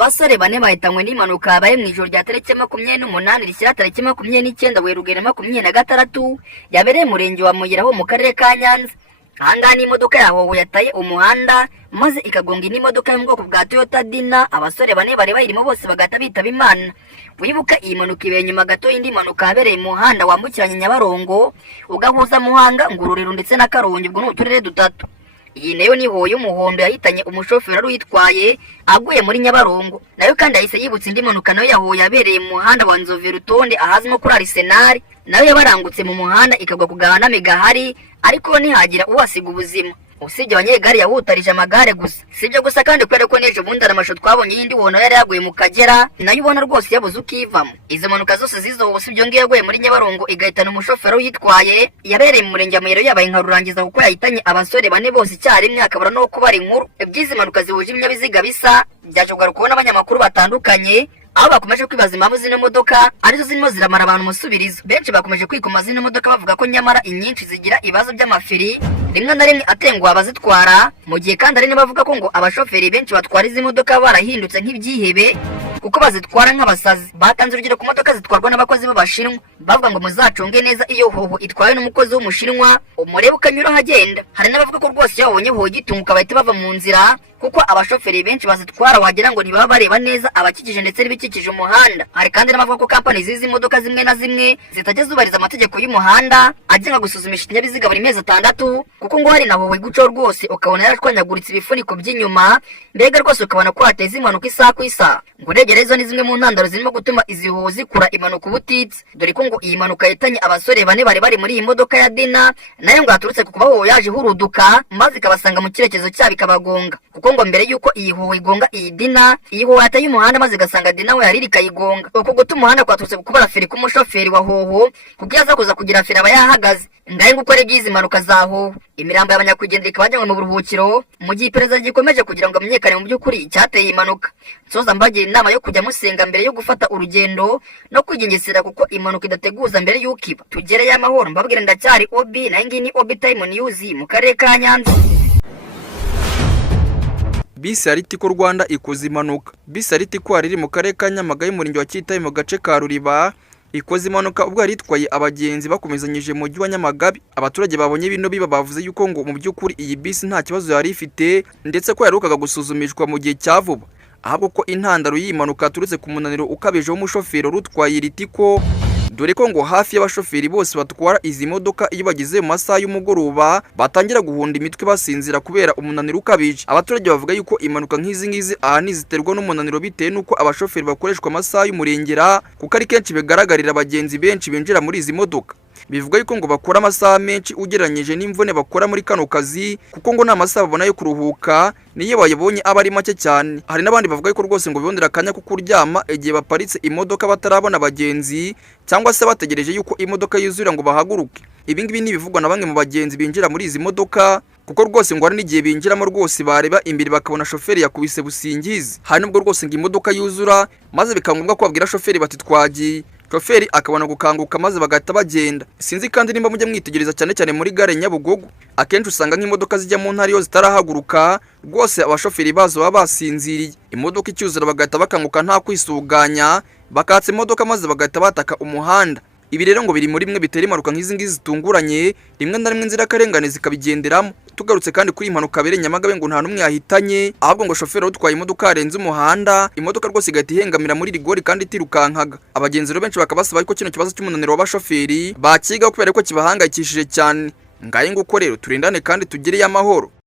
Abasore bane bahitanywe n'impanuka yabaye mu ijoro rya tariki 28 rishyira tariki 29 Werurwe 2026 yabereye murenge wa Muyira ho mu karere ka Nyanza. Ahangaha ni imodoka yahowe yataye umuhanda maze ikagonga n'imodoka yo mu bwoko bwa Toyota Dina. Abasore bane bari bayirimo bose bagata bitaba Imana. Wibuka iyi mpanuka ibeye nyuma gato y'indi mpanuka yabereye mu muhanda wambukiranya Nyabarongo ugahuza Muhanga, Ngororero ndetse na Karongi, ubwo n'uturere dutatu. Iyi nayo ni hoyo y'umuhondo yahitanye umushoferi wari uyitwaye aguye muri Nyabarongo. Nayo kandi yahise yibutsa indi mpanuka nayo yahoye yabereye mu muhanda wa Nzove Rutonde ahazwi nko kuri Arsenal, nayo yabarangutse mu muhanda ikagwa ku gahaname gahari ariko ntihagira uwasiga ubuzima usibye abanyegare yahutarije amagare gusa. Sibyo gusa kandi kubera ko n'ejo bundi aramasho twabonye yindi wono yari yaguye mu Kagera nayo ubona rwose yabuze ukivamo. Izo mpanuka zose zizo usibyo ngiye yaguye muri Nyabarongo igahitana umushoferi uyitwaye yabereye mu murenge wa Muyira yabaye nka rurangiza kuko yahitanye abasore bane bose icyarimwe akabura no kubara inkuru. Ibyizi mpanuka zihuje ibinyabiziga bisa byaje kugaruka n'abanyamakuru batandukanye aho bakomeje kwibaza impamvu zino modoka arizo zirimo ziramara abantu umusubirizo. Benshi bakomeje kwikoma zino modoka bavuga ko nyamara inyinshi zigira ibibazo by'amafiri rimwe na rimwe atengwa abazitwara, mu gihe kandi ari bavuga ko ngo abashoferi benshi batwara izi modoka barahindutse nk'ibyihebe kuko bazitwara nk'abasazi. Batanze urugero ku modoka zitwarwa n'abakozi b'Abashinwa bavuga ngo muzacunge neza iyo hoho itwaye n'umukozi w'Umushinwa umurebe ukanyura hagenda. Hari n'abavuga ko rwose iyo babonye hoho igitunguka bahita bava mu nzira kuko abashoferi benshi bazitwara wagira ngo ntibaba bareba neza abakikije ndetse n'ibikikije umuhanda. Hari kandi n'abavuga ko kampani zizi imodoka zimwe na zimwe zitajya zubahiriza amategeko y'umuhanda agenga gusuzumisha ikinyabiziga buri mezi 6 kuko ngo hari na hoho iguco rwose ukabona yarashwanyaguritse ibifuniko by'inyuma, mbega rwose ukabona ko hateza impanuka isaha ku isaha. Ngo regerezo ni zimwe mu ntandaro zirimo gutuma izi hoho zikura impanuka ubutitse, dore ko ngo iyi mpanuka yahitanye abasore bane bari muri iyi modoka ya Dina nayo ngo haturutse ku kuba hoho yaje huruduka maze ikabasanga mu cyerekezo cyabo ikabagonga. Kuko ngo mbere yuko iyi hoho igonga iyi Dina, iyi hoho yataye umuhanda maze igasanga Dina we yariri kayigonga. Uko guta umuhanda kwaturutse ku kubara feri k'umushoferi wa hoho kuko yaza kuza kugira feri aba yahagaze. Ngaye ngo ukore byizi mpanuka za hoho imirambo y'abanyakugendera ikabajyanwe mu buruhukiro mu gihe iperereza gikomeje kugira ngo amenyekane mu by'ukuri icyateye impanuka. Nsoza mbagira inama yo kujya musenga mbere yo gufata urugendo no kwigengesera kuko impanuka idateguza mbere y'uko iba. Tugereye amahoro, mbabwira ndacyari Obi na ngi ni Obi Time News mu karere ka Nyanza. Bisi ya Ritiko Rwanda ikoze impanuka. Bisi ya Ritiko ari mu karere ka Nyamagabe umurenge wa Cyitaye mu gace ka Ruriba ikoze impanuka ubwo yari itwaye abagenzi bakomezanyije mu mujyi wa Nyamagabe. Abaturage babonye bino biba bavuze yuko ngo mu by'ukuri iyi bisi nta kibazo yari ifite ndetse ko yarukaga gusuzumishwa mu gihe cya vuba, ahubwo ko intandaro y'impanuka yaturutse ku munaniro ukabije w'umushoferi urutwaye Ritiko, dore ko ngo hafi y'abashoferi bose batwara izi modoka iyo bageze mu masaha y'umugoroba batangira guhunda imitwe basinzira kubera umunaniro ukabije. Abaturage bavuga yuko impanuka nk'izi ahani ziterwa n'umunaniro bitewe nuko abashoferi bakoreshwa amasaha y'umurengera kuko ari kenshi bigaragarira abagenzi benshi binjira muri izi modoka. Bivuga yuko ngo bakora amasaha menshi ugereranyije n'imvune bakora muri kano kazi kuko ngo nta masaha babona yo kuruhuka niyo bayibonye aba ari make cyane. Hari n'abandi bavuga yuko rwose ngo bibondera akanya ko kuryama igihe baparitse imodoka batarabona abagenzi cyangwa se bategereje yuko imodoka yuzura ngo bahaguruke. Ibi ngibi ni bivugwa na bamwe mu bagenzi binjira muri izi modoka kuko rwose ngo hari n'igihe binjiramo rwose bareba imbere bakabona shoferi yakubise busingizi. Hari nubwo rwose ngo imodoka yuzura maze bikaba ngombwa ko babwira shoferi bati twagiye, shoferi akabona gukanguka maze bagahita bagenda. Sinzi kandi nimba mujya mwitegereza cyane cyane muri gare Nyabugogo akenshi usanga nk'imodoka zijya mu ntara yo zitarahaguruka rwose abashoferi bazo baba basinziriye. Imodoka icyuzura bagahita bakanguka nta kwisuganya bakatse imodoka maze bagahita bataka umuhanda. Ibi rero ngo biri muri bimwe bitera impanuka nk'izi ngizi zitunguranye rimwe na rimwe inzirakarengane zikabigenderamo. Tugarutse kandi kuri impanuka yabereye Nyamagabe ngo nta n'umwe yahitanye ahubwo ngo shoferi utwaye imodoka yarenze umuhanda, imodoka rwose igahita ihengamira muri rigori kandi itirukankaga. Abagenzi rero benshi bakabasaba ko kino kibazo cy'umunaniro w'abashoferi bakiga kubera ko kibahangayikishije cyane. Ngaye nguko rero turindane kandi tugereye amahoro.